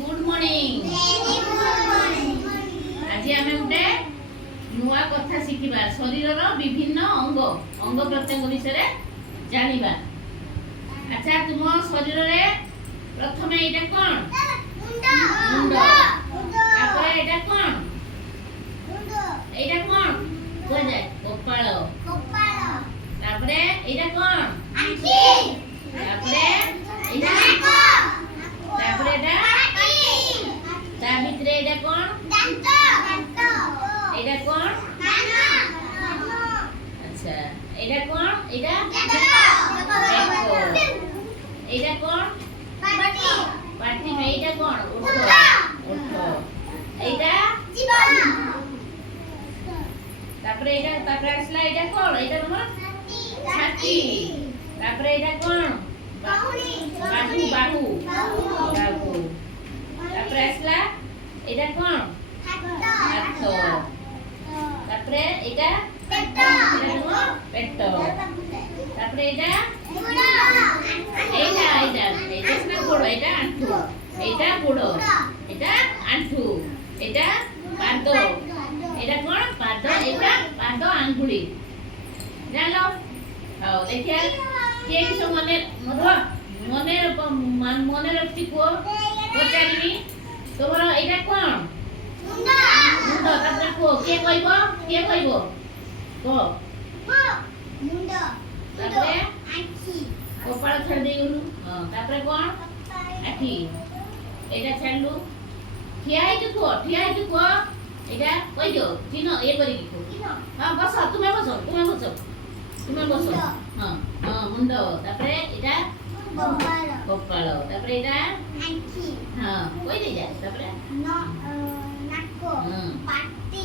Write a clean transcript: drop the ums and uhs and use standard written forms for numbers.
Good morning. आज आम गोटे नुआ कथा शिखा शरीर विभिन्न अंग अंग प्रत्यंग विषय जानिबा। अच्छा तुम शरीर रे प्रथम एटा कोन मुंड तापर एटा कोन कोन जाय कपाळ तापर एटा कोन आंखी तापर एटा तापर एटा ता भितरे एटा कोन दांत एटा कोन कान। अच्छा एटा कोन एटा एटा कोन पाटी पाटी में एटा कोन ओठ ओठ एटा जीवन तापर असला एटा कोन एटा नमो छाती तापर एटा कोन बाहुनी बाहु बाहु बाहु तापर असला एटा कोन हाथ तापर एटा पेट नमो पेट तापर एटा एटा एटा एटा ना गोड़ एटा आंठू एटा गोड़ एटा आंठू एटा पाद एटा कोन पाद एटा पाद आंगुली जानो हां देखिया के सो मने मरो मने मने रखती को पचारिबी तोमरो एटा कोन मुंड मुंड तापर को के कहबो को मुंड तापर आखी कपाळ छाड़ देइलु हां तापर कोन आखी एटा छाड़लु ठिया है को एटा कहियो चिनो ए करी को हां बस तुम्हें बस हां हां मुंड तापर एटा कपाळ तापर एटा आखी हां कोइ दे जा तापर नाक पाटी